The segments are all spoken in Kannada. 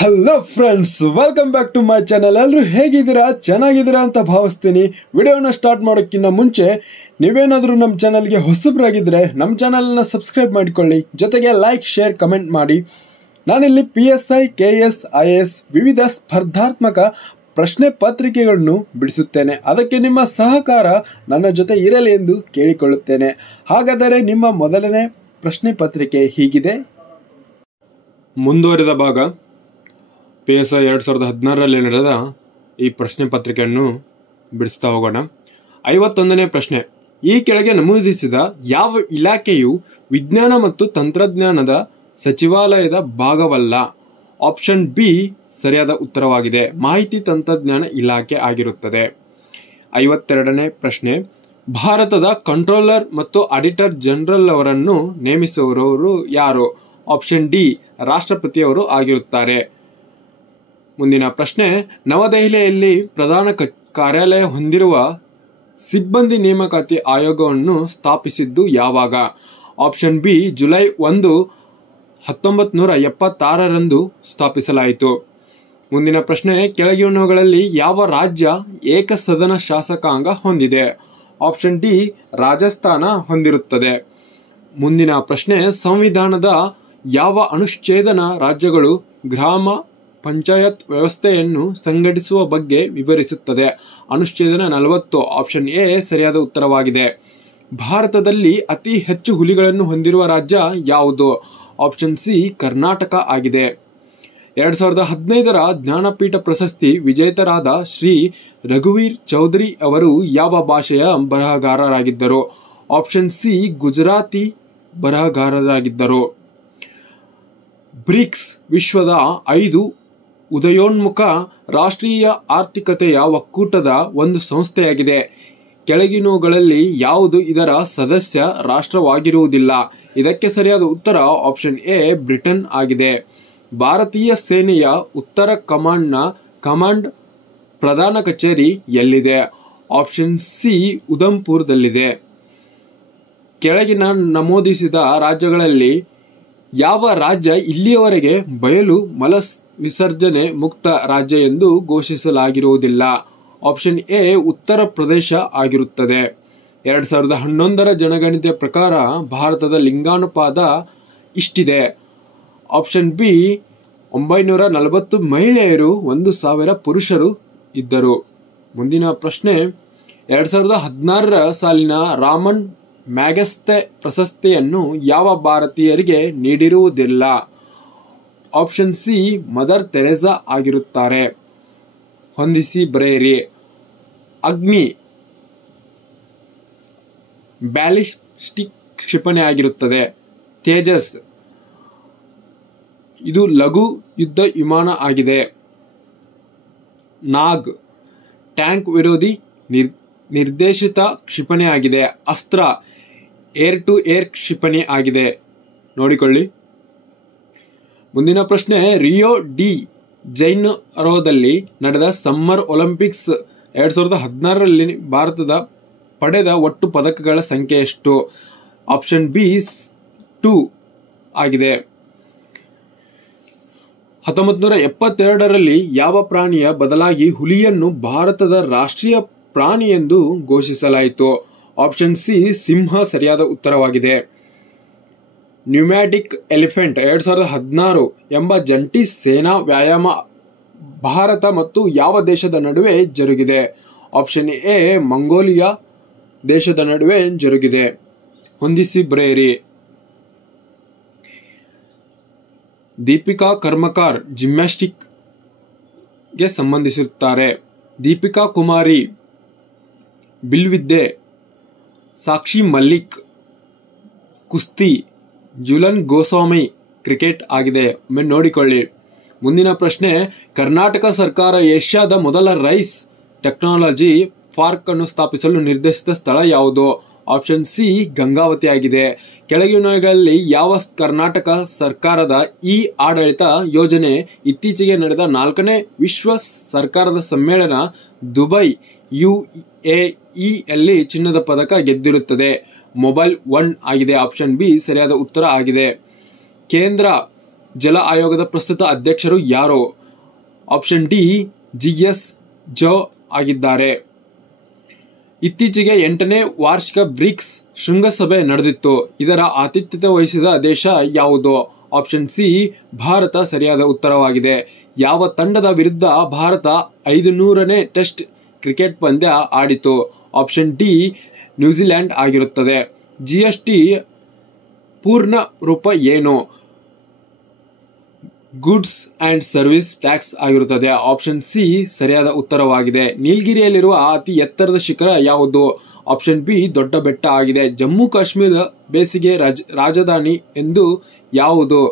Hello friends, welcome back to my channel. ಎಲ್ಲರೂ ಹೇಗಿದ್ದೀರಾ? ಚೆನ್ನಾಗಿದ್ದೀರಾ ಅಂತ ಭಾವಿಸ್ತೀನಿ. ವಿಡಿಯೋನ ಸ್ಟಾರ್ಟ್ ಮಾಡೋಕ್ಕಿಂತ ಮುಂಚೆ ನೀವೇನಾದರೂ ನಮ್ಮ ಚಾನಲ್ಗೆ ಹೊಸಬ್ರಾಗಿದ್ದರೆ ನಮ್ಮ ಚಾನಲ್ನ ಸಬ್ಸ್ಕ್ರೈಬ್ ಮಾಡಿಕೊಳ್ಳಿ, ಜೊತೆಗೆ ಲೈಕ್, ಶೇರ್, ಕಮೆಂಟ್ ಮಾಡಿ. ನಾನಿಲ್ಲಿ PSI, KS, IAS ವಿವಿಧ ಸ್ಪರ್ಧಾತ್ಮಕ ಪ್ರಶ್ನೆ ಪತ್ರಿಕೆಗಳನ್ನು ಬಿಡಿಸುತ್ತೇನೆ. ಅದಕ್ಕೆ ನಿಮ್ಮ ಸಹಕಾರ ನನ್ನ ಜೊತೆ ಇರಲಿ ಎಂದು ಕೇಳಿಕೊಳ್ಳುತ್ತೇನೆ. ಹಾಗಾದರೆ ನಿಮ್ಮ ಮೊದಲನೇ ಪ್ರಶ್ನೆ ಪತ್ರಿಕೆ ಹೀಗಿದೆ. ಮುಂದುವರಿದ ಭಾಗ PSI 2016ರಲ್ಲಿ ನಡೆದ ಈ ಪ್ರಶ್ನೆ ಪತ್ರಿಕೆಯನ್ನು ಬಿಡಿಸ್ತಾ ಹೋಗೋಣ. 51ನೇ ಪ್ರಶ್ನೆ. ಈ ಕೆಳಗೆ ನಮೂದಿಸಿದ ಯಾವ ಇಲಾಖೆಯು ವಿಜ್ಞಾನ ಮತ್ತು ತಂತ್ರಜ್ಞಾನದ ಸಚಿವಾಲಯದ ಭಾಗವಲ್ಲ? ಆಪ್ಷನ್ ಬಿ ಸರಿಯಾದ ಉತ್ತರವಾಗಿದೆ. ಮಾಹಿತಿ ತಂತ್ರಜ್ಞಾನ ಇಲಾಖೆ ಆಗಿರುತ್ತದೆ. 52ನೇ ಪ್ರಶ್ನೆ. ಭಾರತದ ಕಂಟ್ರೋಲರ್ ಮತ್ತು ಆಡಿಟರ್ ಜನರಲ್ ಅವರನ್ನು ನೇಮಿಸುವವರು ಯಾರು? ಆಪ್ಷನ್ ಡಿ ರಾಷ್ಟ್ರಪತಿಯವರು ಆಗಿರುತ್ತಾರೆ. ಮುಂದಿನ ಪ್ರಶ್ನೆ. ನವದೆಹಲಿಯಲ್ಲಿ ಪ್ರಧಾನ ಕಾರ್ಯಾಲಯ ಹೊಂದಿರುವ ಸಿಬ್ಬಂದಿ ನೇಮಕಾತಿ ಆಯೋಗವನ್ನು ಸ್ಥಾಪಿಸಿದ್ದು ಯಾವಾಗ? ಆಪ್ಷನ್ ಬಿ ಜುಲೈ 1, 1976ರಂದು ಸ್ಥಾಪಿಸಲಾಯಿತು. ಮುಂದಿನ ಪ್ರಶ್ನೆ. ಕೆಳಗಿನವುಗಳಲ್ಲಿ ಯಾವ ರಾಜ್ಯ ಏಕಸದನ ಶಾಸಕಾಂಗ ಹೊಂದಿದೆ? ಆಪ್ಷನ್ ಡಿ ರಾಜಸ್ಥಾನ ಹೊಂದಿರುತ್ತದೆ. ಮುಂದಿನ ಪ್ರಶ್ನೆ. ಸಂವಿಧಾನದ ಯಾವ ಅನುಚ್ಛೇದನ ರಾಜ್ಯಗಳು ಗ್ರಾಮ ಪಂಚಾಯತ್ ವ್ಯವಸ್ಥೆಯನ್ನು ಸಂಘಟಿಸುವ ಬಗ್ಗೆ ವಿವರಿಸುತ್ತದೆ? ಅನುಚ್ಛೇದನ 40. ಆಪ್ಷನ್ ಎ ಸರಿಯಾದ ಉತ್ತರವಾಗಿದೆ. ಭಾರತದಲ್ಲಿ ಅತಿ ಹೆಚ್ಚು ಹುಲಿಗಳನ್ನು ಹೊಂದಿರುವ ರಾಜ್ಯ ಯಾವುದು? ಆಪ್ಷನ್ ಸಿ ಕರ್ನಾಟಕ ಆಗಿದೆ. 2015ರ ಜ್ಞಾನಪೀಠ ಪ್ರಶಸ್ತಿ ವಿಜೇತರಾದ ಶ್ರೀ ರಘುವೀರ್ ಚೌಧರಿ ಅವರು ಯಾವ ಭಾಷೆಯ ಬರಹಗಾರರಾಗಿದ್ದರು? ಆಪ್ಷನ್ ಸಿ ಗುಜರಾತಿ ಬರಹಗಾರರಾಗಿದ್ದರು. ಬ್ರಿಕ್ಸ್ ವಿಶ್ವದ 5 ಉದಯೋನ್ಮುಖ ರಾಷ್ಟ್ರೀಯ ಆರ್ಥಿಕತೆಯ ಒಕ್ಕೂಟದ ಒಂದು ಸಂಸ್ಥೆಯಾಗಿದೆ. ಕೆಳಗಿನವುಗಳಲ್ಲಿ ಯಾವುದು ಇದರ ಸದಸ್ಯ ರಾಷ್ಟ್ರವಾಗಿರುವುದಿಲ್ಲ? ಇದಕ್ಕೆ ಸರಿಯಾದ ಉತ್ತರ ಆಪ್ಷನ್ ಎ ಬ್ರಿಟನ್ ಆಗಿದೆ. ಭಾರತೀಯ ಸೇನೆಯ ಉತ್ತರ ಕಮಾಂಡ್ನ ಕಮಾಂಡ್ ಪ್ರಧಾನ ಕಚೇರಿ ಎಲ್ಲಿದೆ? ಆಪ್ಷನ್ ಸಿ ಉಧಂಪುರದಲ್ಲಿದೆ. ಕೆಳಗಿನ ನಮೂದಿಸಿದ ರಾಜ್ಯಗಳಲ್ಲಿ ಯಾವ ರಾಜ್ಯ ಇಲ್ಲಿಯವರೆಗೆ ಬಯಲು ಮಲ ವಿಸರ್ಜನೆ ಮುಕ್ತ ರಾಜ್ಯ ಎಂದು ಘೋಷಿಸಲಾಗಿರುವುದಿಲ್ಲ? ಆಪ್ಷನ್ ಎ ಉತ್ತರ ಪ್ರದೇಶ ಆಗಿರುತ್ತದೆ. 2011ರ ಜನಗಣತಿಯ ಪ್ರಕಾರ ಭಾರತದ ಲಿಂಗಾನುಪಾತ ಇಷ್ಟಿದೆ. ಆಪ್ಷನ್ ಬಿ 940 ಮಹಿಳೆಯರು 1000 ಪುರುಷರು ಇದ್ದರು. ಮುಂದಿನ ಪ್ರಶ್ನೆ. 2016ರ ಸಾಲಿನ ರಾಮನ್ ಮ್ಯಾಗಸೆಸೆ ಪ್ರಶಸ್ತಿಯನ್ನು ಯಾವ ಭಾರತೀಯರಿಗೆ ನೀಡಿರುವುದಿಲ್ಲ? ಆಪ್ಷನ್ ಸಿ ಮದರ್ ತೆರೇಸಾ ಆಗಿರುತ್ತಾರೆ. ಹೊಂದಿಸಿ ಬರೆಯಿರಿ. ಅಗ್ನಿ ಬ್ಯಾಲಿಸ್ಟಿಕ್ ಕ್ಷಿಪಣಿ ಆಗಿರುತ್ತದೆ. ತೇಜಸ್ ಇದು ಲಘು ಯುದ್ಧ ವಿಮಾನ ಆಗಿದೆ. ನಾಗ್ ಟ್ಯಾಂಕ್ ವಿರೋಧಿ ನಿರ್ದೇಶಿತ ಕ್ಷಿಪಣಿ ಆಗಿದೆ. ಅಸ್ತ್ರ ಏರ್ ಟು ಏರ್ ಕ್ಷಿಪಣಿ ಆಗಿದೆ. ನೋಡಿಕೊಳ್ಳಿ. ಮುಂದಿನ ಪ್ರಶ್ನೆ. ರಿಯೋ ಡಿ ಜೈನೆರೋದಲ್ಲಿ ನಡೆದ ಸಮ್ಮರ್ ಒಲಿಂಪಿಕ್ಸ್ 2016ರಲ್ಲಿ ಭಾರತದ ಪಡೆದ ಒಟ್ಟು ಪದಕಗಳ ಸಂಖ್ಯೆ ಎಷ್ಟು? ಆಪ್ಷನ್ ಬಿ 2 ಆಗಿದೆ. 1972ರಲ್ಲಿ ಯಾವ ಪ್ರಾಣಿಯ ಬದಲಾಗಿ ಹುಲಿಯನ್ನು ಭಾರತದ ರಾಷ್ಟ್ರೀಯ ಪ್ರಾಣಿ ಎಂದು ಘೋಷಿಸಲಾಯಿತು? ಆಪ್ಷನ್ ಸಿ ಸಿಂಹ ಸರಿಯಾದ ಉತ್ತರವಾಗಿದೆ. ನ್ಯೂಮ್ಯಾಟಿಕ್ ಎಲಿಫೆಂಟ್ 2016 ಎಂಬ ಜಂಟಿ ಸೇನಾ ವ್ಯಾಯಾಮ ಭಾರತ ಮತ್ತು ಯಾವ ದೇಶದ ನಡುವೆ ಜರುಗಿದೆ? ಆಪ್ಷನ್ ಎ ಮಂಗೋಲಿಯಾ ದೇಶದ ನಡುವೆ ಜರುಗಿದೆ. ಹೊಂದಿಸಿ ಬರೆಯಿರಿ. ದೀಪಿಕಾ ಕರ್ಮಕಾರ್ ಜಿಮ್ನಾಸ್ಟಿಕ್ಗೆ ಸಂಬಂಧಿಸಿರುತ್ತಾರೆ. ದೀಪಿಕಾ ಕುಮಾರಿ ಬಿಲ್ವಿದ್ಯೆ, ಸಾಕ್ಷಿ ಮಲ್ಲಿಕ್ ಕುಸ್ತಿ, ಜುಲನ್ ಗೋಸ್ವಾಮಿ ಕ್ರಿಕೆಟ್ ಆಗಿದೆ. ಒಮ್ಮೆ ನೋಡಿಕೊಳ್ಳಿ. ಮುಂದಿನ ಪ್ರಶ್ನೆ. ಕರ್ನಾಟಕ ಸರ್ಕಾರ ಏಷ್ಯಾದ ಮೊದಲ ರೈಸ್ ಟೆಕ್ನಾಲಜಿ ಪಾರ್ಕ್ ಅನ್ನು ಸ್ಥಾಪಿಸಲು ನಿರ್ಧರಿಸಿದ ಸ್ಥಳ ಯಾವುದು? ಆಪ್ಷನ್ ಸಿ ಗಂಗಾವತಿ ಆಗಿದೆ. ಕೆಳಗಿನವುಗಳಲ್ಲಿ ಯಾವ ಕರ್ನಾಟಕ ಸರ್ಕಾರದ ಈ ಆಡಳಿತ ಯೋಜನೆ ಇತ್ತೀಚೆಗೆ ನಡೆದ 4ನೇ ವಿಶ್ವ ಸರ್ಕಾರದ ಸಮ್ಮೇಳನ ದುಬೈ UAE ಯಲ್ಲಿ ಚಿನ್ನದ ಪದಕ ಗೆದ್ದಿರುತ್ತದೆ? ಮೊಬೈಲ್ 1 ಆಗಿದೆ. ಆಪ್ಷನ್ ಬಿ ಸರಿಯಾದ ಉತ್ತರ ಆಗಿದೆ. ಕೇಂದ್ರ ಜಲ ಆಯೋಗದ ಪ್ರಸ್ತುತ ಅಧ್ಯಕ್ಷರು ಯಾರು? ಆಪ್ಷನ್ ಡಿ GS ಜೋ ಆಗಿದ್ದಾರೆ. ಇತ್ತೀಚೆಗೆ 8ನೇ ವಾರ್ಷಿಕ ಬ್ರಿಕ್ಸ್ ಶೃಂಗಸಭೆ ನಡೆದಿತ್ತು. ಇದರ ಆತಿಥ್ಯತೆ ವಹಿಸಿದ ದೇಶ ಯಾವುದು? ಆಪ್ಷನ್ ಸಿ ಭಾರತ ಸರಿಯಾದ ಉತ್ತರವಾಗಿದೆ. ಯಾವ ತಂಡದ ವಿರುದ್ಧ ಭಾರತ 500ನೇ ಟೆಸ್ಟ್ ಕ್ರಿಕೆಟ್ ಪಂದ್ಯ ಆಡಿತು? ಆಪ್ಷನ್ ಡಿ ನ್ಯೂಜಿಲೆಂಡ್ ಆಗಿರುತ್ತದೆ. GST ಪೂರ್ಣ ರೂಪ ಏನು? ಗುಡ್ಸ್ ಅಂಡ್ ಸರ್ವಿಸ್ ಟ್ಯಾಕ್ಸ್ ಆಗಿರುತ್ತದೆ. ಆಪ್ಷನ್ ಸಿ ಸರಿಯಾದ ಉತ್ತರವಾಗಿದೆ. ನೀಲಗಿರಿಯಲ್ಲಿರುವ ಅತಿ ಎತ್ತರದ ಶಿಖರ ಯಾವುದು? ಆಪ್ಷನ್ ಬಿ ದೊಡ್ಡ ಬೆಟ್ಟ ಆಗಿದೆ. ಜಮ್ಮು ಕಾಶ್ಮೀರ ಬೇಸಿಗೆ ರಾಜಧಾನಿ ಎಂದು ಯಾವುದು?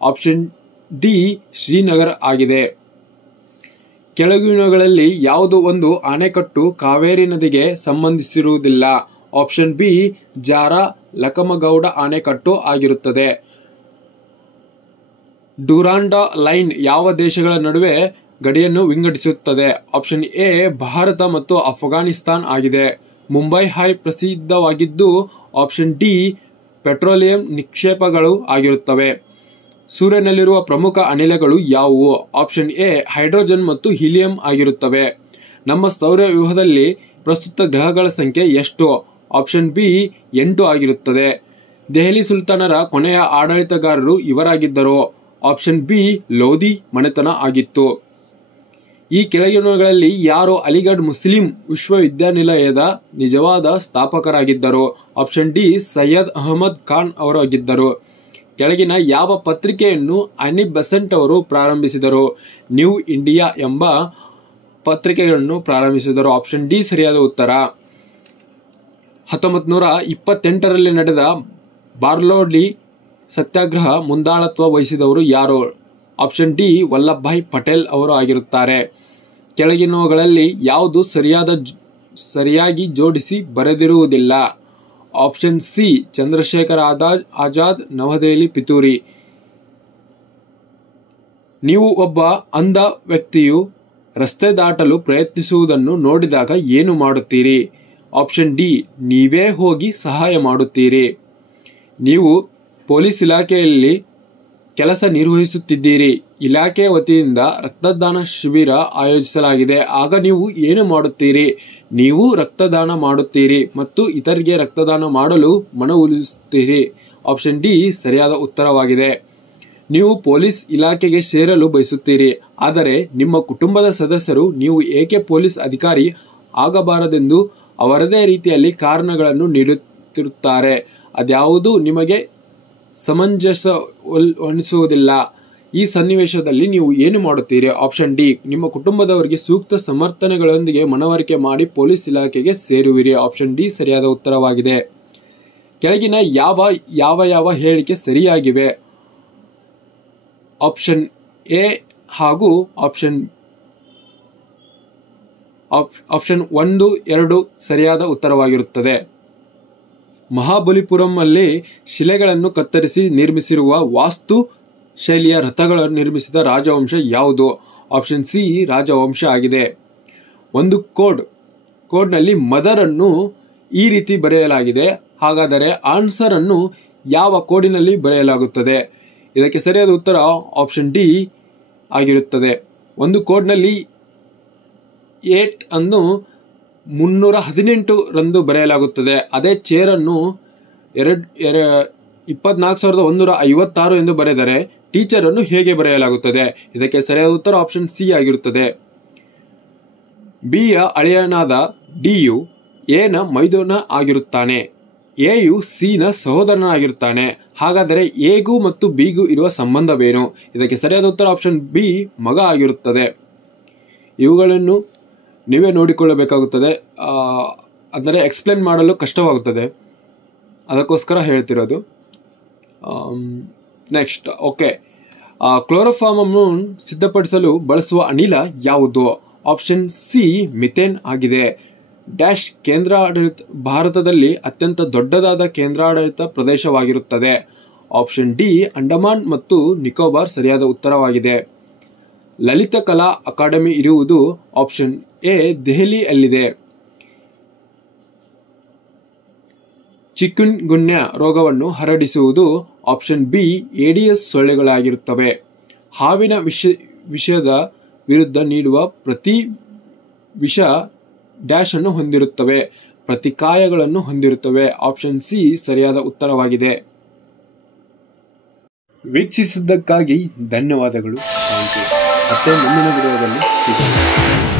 ಆಪ್ಷನ್ ಡಿ ಶ್ರೀನಗರ್ ಆಗಿದೆ. ಕೆಳಗಿನಗಳಲ್ಲಿ ಯಾವುದು ಒಂದು ಅಣೆಕಟ್ಟು ಕಾವೇರಿ ನದಿಗೆ ಸಂಬಂಧಿಸಿರುವುದಿಲ್ಲ? ಆಪ್ಷನ್ ಬಿ ಜಾರ ಲಕಮಗೌಡ ಅಣೆಕಟ್ಟು ಆಗಿರುತ್ತದೆ. ಡುರಾಂಡ ಲೈನ್ ಯಾವ ದೇಶಗಳ ನಡುವೆ ಗಡಿಯನ್ನು ವಿಂಗಡಿಸುತ್ತದೆ? ಆಪ್ಷನ್ ಎ ಭಾರತ ಮತ್ತು ಅಫ್ಘಾನಿಸ್ತಾನ್ ಆಗಿದೆ. ಮುಂಬೈ ಹೈ ಪ್ರಸಿದ್ಧವಾಗಿದ್ದು ಆಪ್ಷನ್ ಡಿ ಪೆಟ್ರೋಲಿಯಂ ನಿಕ್ಷೇಪಗಳು ಆಗಿರುತ್ತವೆ. ಸೂರ್ಯನಲ್ಲಿರುವ ಪ್ರಮುಖ ಅನಿಲಗಳು ಯಾವುವು? ಆಪ್ಷನ್ ಎ ಹೈಡ್ರೋಜನ್ ಮತ್ತು ಹೀಲಿಯಂ ಆಗಿರುತ್ತವೆ. ನಮ್ಮ ಸೌರವ್ಯೂಹದಲ್ಲಿ ಪ್ರಸ್ತುತ ಗ್ರಹಗಳ ಸಂಖ್ಯೆ ಎಷ್ಟು? ಆಪ್ಷನ್ ಬಿ 8 ಆಗಿರುತ್ತದೆ. ದೆಹಲಿ ಸುಲ್ತಾನರ ಕೊನೆಯ ಆಡಳಿತಗಾರರು ಇವರಾಗಿದ್ದರು. ಆಪ್ಷನ್ ಬಿ ಲೋಧಿ ಮನೆತನ ಆಗಿತ್ತು. ಈ ಕೆಳಗಿನಗಳಲ್ಲಿ ಯಾರು ಅಲಿಗಢ್ ಮುಸ್ಲಿಂ ವಿಶ್ವವಿದ್ಯಾನಿಲಯದ ನಿಜವಾದ ಸ್ಥಾಪಕರಾಗಿದ್ದರು? ಆಪ್ಷನ್ ಡಿ ಸೈಯದ್ ಅಹಮದ್ ಖಾನ್ ಅವರಾಗಿದ್ದರು. ಕೆಳಗಿನ ಯಾವ ಪತ್ರಿಕೆಯನ್ನು ಅನಿ ಬೆಸೆಂಟ್ ಅವರು ಪ್ರಾರಂಭಿಸಿದರು? ನ್ಯೂ ಇಂಡಿಯಾ ಎಂಬ ಪತ್ರಿಕೆಗಳನ್ನು ಪ್ರಾರಂಭಿಸಿದರು. ಆಪ್ಷನ್ ಡಿ ಸರಿಯಾದ ಉತ್ತರ. 1928ರಲ್ಲಿ ನಡೆದ ಬಾರ್ಲೋಡಿ ಸತ್ಯಾಗ್ರಹ ಮುಂದಾಳತ್ವ ವಹಿಸಿದವರು ಯಾರು? ಆಪ್ಷನ್ ಡಿ ವಲ್ಲಭಭಾಯ್ ಪಟೇಲ್ ಅವರು ಆಗಿರುತ್ತಾರೆ. ಕೆಳಗಿನವುಗಳಲ್ಲಿ ಯಾವುದು ಸರಿಯಾಗಿ ಜೋಡಿಸಿ ಬರೆದಿರುವುದಿಲ್ಲ? ಆಪ್ಷನ್ ಸಿ ಚಂದ್ರಶೇಖರ್ ಆಜಾದ್ ನವದೆಹಲಿ ಪಿತೂರಿ. ನೀವು ಒಬ್ಬ ಅಂಧ ವ್ಯಕ್ತಿಯು ರಸ್ತೆ ದಾಟಲು ಪ್ರಯತ್ನಿಸುವುದನ್ನು ನೋಡಿದಾಗ ಏನು ಮಾಡುತ್ತೀರಿ? ಆಪ್ಷನ್ ಡಿ ನೀವೇ ಹೋಗಿ ಸಹಾಯ ಮಾಡುತ್ತೀರಿ. ನೀವು ಪೊಲೀಸ್ ಇಲಾಖೆಯಲ್ಲಿ ಕೆಲಸ ನಿರ್ವಹಿಸುತ್ತಿದ್ದೀರಿ. ಇಲಾಖೆಯ ವತಿಯಿಂದ ರಕ್ತದಾನ ಶಿಬಿರ ಆಯೋಜಿಸಲಾಗಿದೆ. ಆಗ ನೀವು ಏನು ಮಾಡುತ್ತೀರಿ? ನೀವು ರಕ್ತದಾನ ಮಾಡುತ್ತೀರಿ ಮತ್ತು ಇತರರಿಗೆ ರಕ್ತದಾನ ಮಾಡಲು ಮನವೊಲಿಸುತ್ತೀರಿ. ಆಪ್ಷನ್ ಡಿ ಸರಿಯಾದ ಉತ್ತರವಾಗಿದೆ. ನೀವು ಪೊಲೀಸ್ ಇಲಾಖೆಗೆ ಸೇರಲು ಬಯಸುತ್ತೀರಿ, ಆದರೆ ನಿಮ್ಮ ಕುಟುಂಬದ ಸದಸ್ಯರು ನೀವು ಏಕೆ ಪೊಲೀಸ್ ಅಧಿಕಾರಿ ಆಗಬಾರದೆಂದು ಅವರದೇ ರೀತಿಯಲ್ಲಿ ಕಾರಣಗಳನ್ನು ನೀಡುತ್ತಿರುತ್ತಾರೆ. ಅದ್ಯಾವುದು ನಿಮಗೆ ಸಮಂಜಸವೆನಿಸುವುದಿಲ್ಲ. ಈ ಸನ್ನಿವೇಶದಲ್ಲಿ ನೀವು ಏನು ಮಾಡುತ್ತೀರಿ? ಆಪ್ಷನ್ ಡಿ ನಿಮ್ಮ ಕುಟುಂಬದವರಿಗೆ ಸೂಕ್ತ ಸಮರ್ಥನೆಗಳೊಂದಿಗೆ ಮನವರಿಕೆ ಮಾಡಿ ಪೊಲೀಸ್ ಇಲಾಖೆಗೆ ಸೇರುವಿರಿ. ಆಪ್ಷನ್ ಡಿ ಸರಿಯಾದ ಉತ್ತರವಾಗಿದೆ. ಕೆಳಗಿನ ಯಾವ ಹೇಳಿಕೆ ಸರಿಯಾಗಿವೆ? ಆಪ್ಷನ್ ಎ ಹಾಗೂ ಆಪ್ಷನ್ 1, 2 ಸರಿಯಾದ ಉತ್ತರವಾಗಿರುತ್ತದೆ. ಮಹಾಬಲಿಪುರಂನಲ್ಲಿ ಶಿಲೆಗಳನ್ನು ಕತ್ತರಿಸಿ ನಿರ್ಮಿಸಿರುವ ವಾಸ್ತು ಶೈಲಿಯ ರಥಗಳನ್ನು ನಿರ್ಮಿಸಿದ ರಾಜವಂಶ ಯಾವುದು? ಆಪ್ಷನ್ ಸಿ ರಾಜವಂಶ ಆಗಿದೆ. ಒಂದು ಕೋಡ್ನಲ್ಲಿ ಮದರ್ ಅನ್ನು ಈ ರೀತಿ ಬರೆಯಲಾಗಿದೆ. ಹಾಗಾದರೆ ಆನ್ಸರ್ ಅನ್ನು ಯಾವ ಕೋಡಿನಲ್ಲಿ ಬರೆಯಲಾಗುತ್ತದೆ? ಇದಕ್ಕೆ ಸರಿಯಾದ ಉತ್ತರ ಆಪ್ಷನ್ ಡಿ ಆಗಿರುತ್ತದೆ. ಒಂದು ಕೋಡ್ನಲ್ಲಿ 8 ಅನ್ನು 318 ರಂದು ಬರೆಯಲಾಗುತ್ತದೆ. ಅದೇ ಚೇರ್ ಅನ್ನು 24,156 ಎಂದು ಬರೆದರೆ ಟೀಚರ್ ಅನ್ನು ಹೇಗೆ ಬರೆಯಲಾಗುತ್ತದೆ? ಇದಕ್ಕೆ ಸರಿಯಾದ ಉತ್ತರ ಆಪ್ಷನ್ ಸಿ ಆಗಿರುತ್ತದೆ. ಬಿಯ ಅಳಿಯನಾದ ಡಿಯು ಎನ ಮೈದುನ ಆಗಿರುತ್ತಾನೆ. ಎಯು ಸಿನ ಸಹೋದರನಾಗಿರುತ್ತಾನೆ. ಹಾಗಾದರೆ ಎಗೂ ಮತ್ತು ಬಿಗೂ ಇರುವ ಸಂಬಂಧವೇನು? ಇದಕ್ಕೆ ಸರಿಯಾದ ಉತ್ತರ ಆಪ್ಷನ್ ಬಿ ಮಗ ಆಗಿರುತ್ತದೆ. ಇವುಗಳನ್ನು ನೀವೇ ನೋಡಿಕೊಳ್ಳಬೇಕಾಗುತ್ತದೆ. ಅಂದರೆ ಎಕ್ಸ್ಪ್ಲೇನ್ ಮಾಡಲು ಕಷ್ಟವಾಗುತ್ತದೆ, ಅದಕ್ಕೋಸ್ಕರ ಹೇಳ್ತಿರೋದು. ನೆಕ್ಸ್ಟ್ ಓಕೆ, ಕ್ಲೋರೋಫಾರ್ಮ್ ಅನ್ನು ಸಿದ್ಧಪಡಿಸಲು ಬಳಸುವ ಅನಿಲ ಯಾವುದು? ಆಪ್ಷನ್ ಸಿ ಮಿಥೇನ್ ಆಗಿದೆ. ಡ್ಯಾಶ್ ಕೇಂದ್ರಾಡಳಿತ ಭಾರತದಲ್ಲಿ ಅತ್ಯಂತ ದೊಡ್ಡದಾದ ಕೇಂದ್ರಾಡಳಿತ ಪ್ರದೇಶವಾಗಿರುತ್ತದೆ. ಆಪ್ಷನ್ ಡಿ ಅಂಡಮಾನ್ ಮತ್ತು ನಿಕೋಬಾರ್ ಸರಿಯಾದ ಉತ್ತರವಾಗಿದೆ. ಲಲಿತ ಕಲಾ ಅಕಾಡೆಮಿ ಇರುವುದು ಆಪ್ಷನ್ ಎ ದೆಹಲಿಯಲ್ಲಿದೆ. ಚಿಕುನ್ಗುನ್ಯಾ ರೋಗವನ್ನು ಹರಡಿಸುವುದು ಆಪ್ಷನ್ ಬಿ ಏಡಿಯಸ್ ಸೊಳ್ಳೆಗಳಾಗಿರುತ್ತವೆ. ಹಾವಿನ ವಿಷದ ವಿರುದ್ಧ ನೀಡುವ ಪ್ರತಿ ವಿಷ ಡ್ಯಾಶ್ ಅನ್ನು ಹೊಂದಿರುತ್ತವೆ, ಪ್ರತಿಕಾಯಗಳನ್ನು ಹೊಂದಿರುತ್ತವೆ. ಆಪ್ಷನ್ ಸಿ ಸರಿಯಾದ ಉತ್ತರವಾಗಿದೆ. ವೀಕ್ಷಿಸಿದ್ದಕ್ಕಾಗಿ ಧನ್ಯವಾದಗಳು. ಮತ್ತೆ ಮುಂದಿನ ವಿಡಿಯೋದಲ್ಲಿ ಸಿಗೋಣ.